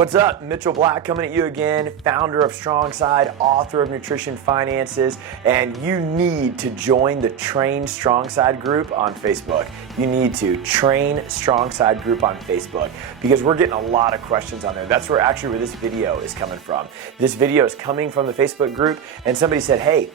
What's up? Mitchell Black coming at you again, founder of StrongSide, author of Nutrition Finances, and you need to join the Train StrongSide group on Facebook. You need to Train StrongSide group on Facebook because we're getting a lot of questions on there. That's where this video is coming from. This video is coming from the Facebook group, and somebody said, hey,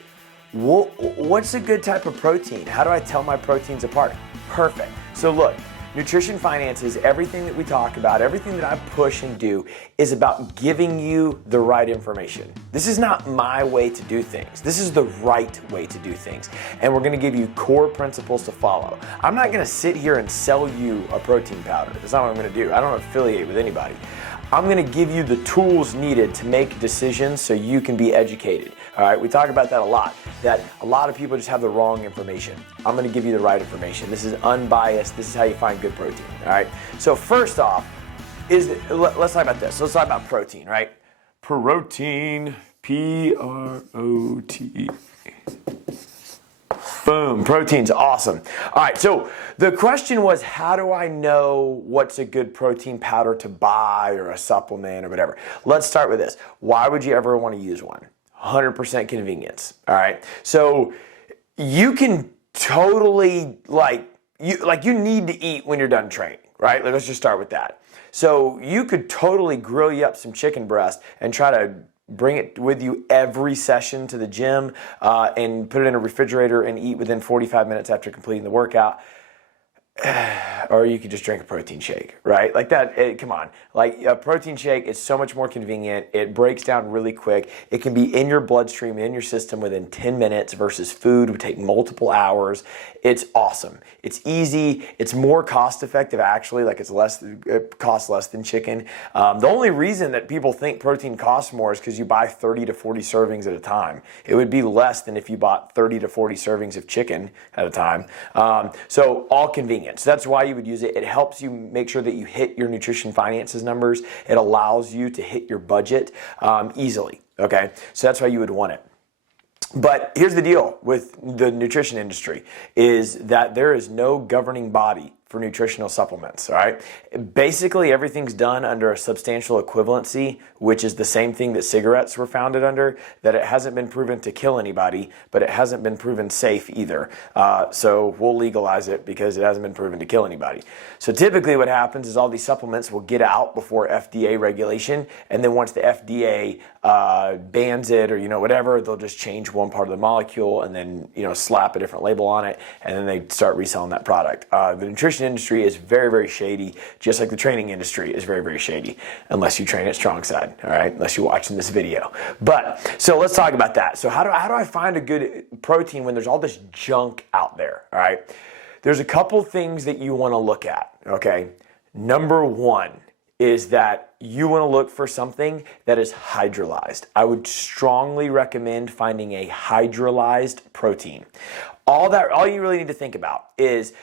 what's a good type of protein? How do I tell my proteins apart? Perfect. So look, Nutrition Finances, everything that we talk about, everything that I push and do is about giving you the right information. This is not my way to do things. This is the right way to do things. And we're gonna give you core principles to follow. I'm not gonna sit here and sell you a protein powder. That's not what I'm gonna do. I don't affiliate with anybody. I'm gonna give you the tools needed to make decisions so you can be educated. All right, we talk about that a lot, that a lot of people just have the wrong information. I'm gonna give you the right information. This is unbiased. This is how you find good protein, all right? So first off, let's talk about this. Let's talk about protein, right? Protein, P-R-O-T. Boom, protein's awesome. All right, so the question was, how do I know what's a good protein powder to buy or a supplement or whatever? Let's start with this. Why would you ever want to use one? 100% convenience, all right? So you can totally, you need to eat when you're done training, right? Let's just start with that. So you could totally grill you up some chicken breast and try to bring it with you every session to the gym and put it in a refrigerator and eat within 45 minutes after completing the workout. Or you could just drink a protein shake, right? Like that, come on. Like a protein shake is so much more convenient. It breaks down really quick. It can be in your bloodstream, in your system within 10 minutes versus food would take multiple hours. It's awesome. It's easy. It's more cost effective actually. Like it costs less than chicken. The only reason that people think protein costs more is because you buy 30 to 40 servings at a time. It would be less than if you bought 30 to 40 servings of chicken at a time. So all convenient. So that's why you would use it. It helps you make sure that you hit your nutrition finances numbers. It allows you to hit your budget easily, okay? So that's why you would want it. But here's the deal with the nutrition industry is that there is no governing body for nutritional supplements, all right? Basically, everything's done under a substantial equivalency, which is the same thing that cigarettes were founded under, that it hasn't been proven to kill anybody, but it hasn't been proven safe either. So we'll legalize it because it hasn't been proven to kill anybody. So typically what happens is all these supplements will get out before FDA regulation, and then once the FDA bans it or whatever, they'll just change one part of the molecule and then slap a different label on it, and then they start reselling that product. The nutrition industry is very, very shady, just like the training industry is very, very shady, unless you train at StrongSide, all right? Unless you're watching this video. But, so let's talk about that. So how do I find a good protein when there's all this junk out there, all right? There's a couple things that you want to look at, okay? Number one is that you want to look for something that is hydrolyzed. I would strongly recommend finding a hydrolyzed protein. All you really need to think about is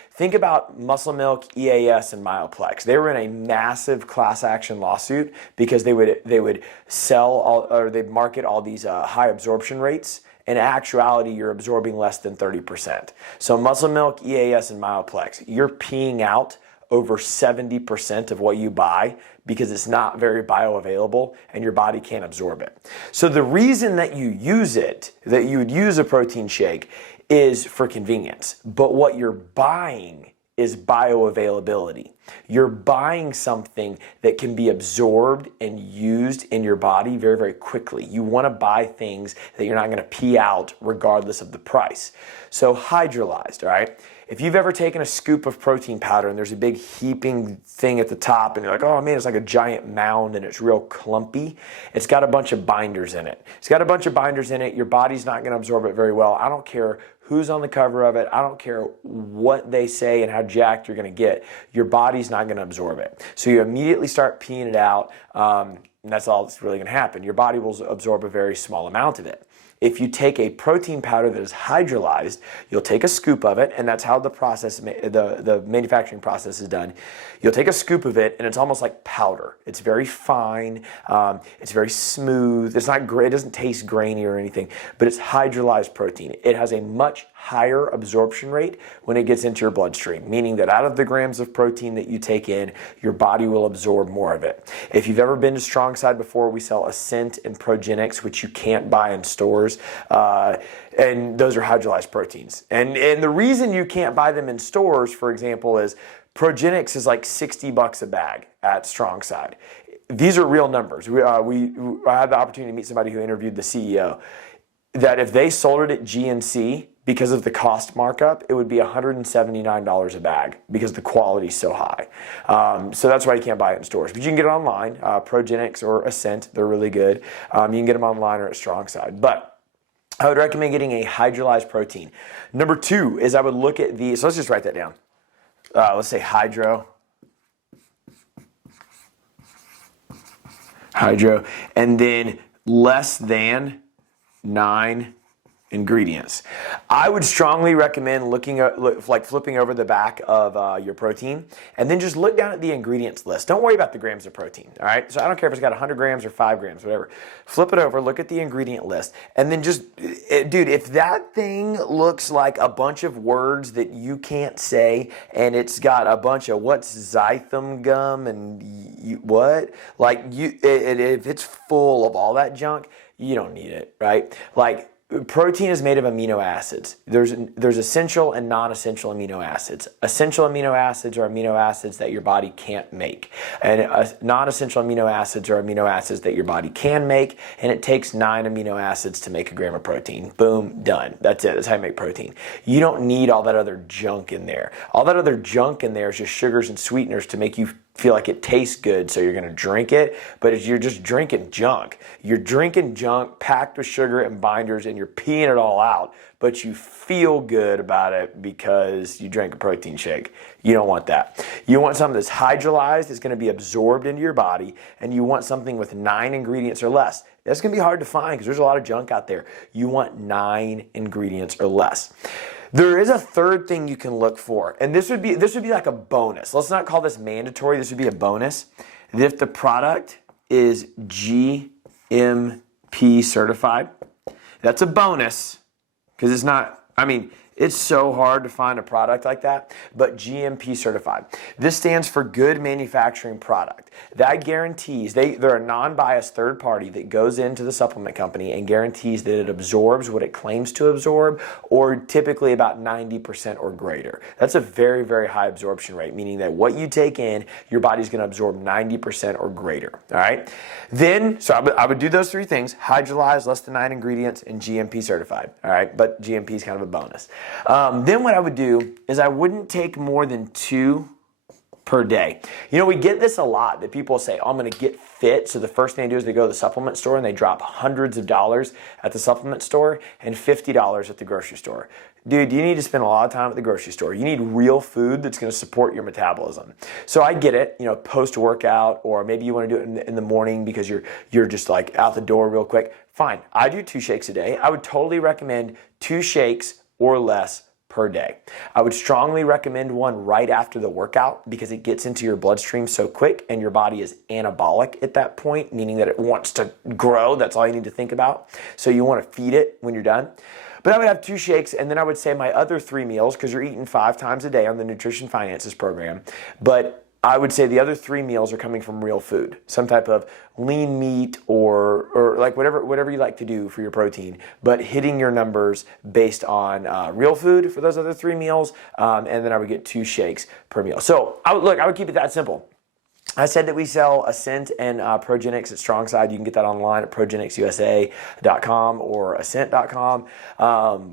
Muscle Milk, EAS, and Myoplex. They were in a massive class action lawsuit because they would they'd market all these high absorption rates. In actuality, you're absorbing less than 30%. So Muscle Milk, EAS, and Myoplex, you're peeing out over 70% of what you buy because it's not very bioavailable and your body can't absorb it. So the reason that you would use a protein shake is for convenience. But what you're buying is bioavailability. You're buying something that can be absorbed and used in your body very, very quickly. You want to buy things that you're not going to pee out regardless of the price. So hydrolyzed, all right? If you've ever taken a scoop of protein powder and there's a big heaping thing at the top and you're like, oh man, it's like a giant mound and it's real clumpy, it's got a bunch of binders in it. It's got a bunch of binders in it. Your body's not going to absorb it very well. I don't care who's on the cover of it. I don't care what they say and how jacked you're going to get. Your body's not going to absorb it. So you immediately start peeing it out. And that's all that's really going to happen. Your body will absorb a very small amount of it. If you take a protein powder that is hydrolyzed, you'll take a scoop of it, and that's how the manufacturing process is done. You'll take a scoop of it, and it's almost like powder. It's very fine. It's very smooth. It's not great. It doesn't taste grainy or anything, but it's hydrolyzed protein. It has a much higher absorption rate when it gets into your bloodstream, meaning that out of the grams of protein that you take in, your body will absorb more of it. If you've ever been to StrongSide before, we sell Ascent and Progenics, which you can't buy in stores, and those are hydrolyzed proteins. And the reason you can't buy them in stores, for example, is Progenics is like $60 a bag at StrongSide. These are real numbers. I had the opportunity to meet somebody who interviewed the CEO, that if they sold it at GNC, because of the cost markup, it would be $179 a bag because the quality is so high. So that's why you can't buy it in stores. But you can get it online, Progenics or Ascent, they're really good. You can get them online or at StrongSide. But I would recommend getting a hydrolyzed protein. Number 2 is I would look at the, so let's just write that down. Let's say hydro, and then less than 9 ingredients. I would strongly recommend flipping over the back of your protein and then just look down at the ingredients list. Don't worry about the grams of protein, all right? So I don't care if it's got 100 grams or 5 grams, whatever. Flip it over, look at the ingredient list, and then dude, if that thing looks like a bunch of words that you can't say and it's got a bunch of what's xanthan gum and if it's full of all that junk, you don't need it, right? Like, protein is made of amino acids. There's essential and non-essential amino acids. Essential amino acids are amino acids that your body can't make. And non-essential amino acids are amino acids that your body can make, and it takes 9 amino acids to make a gram of protein. Boom, done. That's it. That's how you make protein. You don't need all that other junk in there. All that other junk in there is just sugars and sweeteners to make you feel like it tastes good, so you're going to drink it, but you're just drinking junk. You're drinking junk packed with sugar and binders, and you're peeing it all out, but you feel good about it because you drank a protein shake. You don't want that. You want something that's hydrolyzed, that's going to be absorbed into your body, and you want something with 9 ingredients or less. That's going to be hard to find because there's a lot of junk out there. You want 9 ingredients or less. There is a third thing you can look for, and this would be like a bonus. Let's not call this mandatory. This would be a bonus. If the product is GMP certified, that's a bonus because it's not, it's so hard to find a product like that, but GMP certified. This stands for Good Manufacturing Product. That guarantees, they're a non-biased third party that goes into the supplement company and guarantees that it absorbs what it claims to absorb, or typically about 90% or greater. That's a very, very high absorption rate, meaning that what you take in, your body's going to absorb 90% or greater, all right? Then, so I would do those 3 things: hydrolyzed, less than 9 ingredients, and GMP certified, all right? But GMP is kind of a bonus. Then what I would do is I wouldn't take more than 2 per day. You know, we get this a lot, that people say, oh, I'm going to get fit. So the first thing they do is they go to the supplement store and they drop hundreds of dollars at the supplement store and $50 at the grocery store. Dude, you need to spend a lot of time at the grocery store. You need real food that's going to support your metabolism. So I get it, post-workout, or maybe you want to do it in the morning because you're just like out the door real quick. Fine. I do 2 shakes a day. I would totally recommend 2 shakes or less per day. I would strongly recommend one right after the workout because it gets into your bloodstream so quick and your body is anabolic at that point, meaning that it wants to grow. That's all you need to think about. So you want to feed it when you're done. But I would have 2 shakes, and then I would say my other 3 meals, because you're eating 5 times a day on the Nutrition Finances program, but I would say the other 3 meals are coming from real food, some type of lean meat or like whatever you like to do for your protein, but hitting your numbers based on real food for those other 3 meals, and then I would get 2 shakes per meal. So I would keep it that simple. I said that we sell Ascent and Progenics at StrongSide. You can get that online at progenicsusa.com or ascent.com.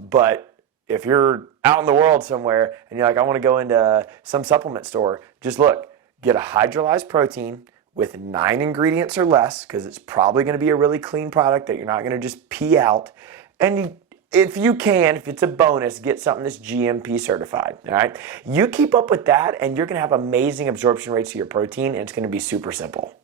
But if you're out in the world somewhere and you're like, I want to go into some supplement store, just look. Get a hydrolyzed protein with 9 ingredients or less, because it's probably going to be a really clean product that you're not going to just pee out. And if it's a bonus, get something that's GMP certified, all right? You keep up with that, and you're going to have amazing absorption rates of your protein, and it's going to be super simple.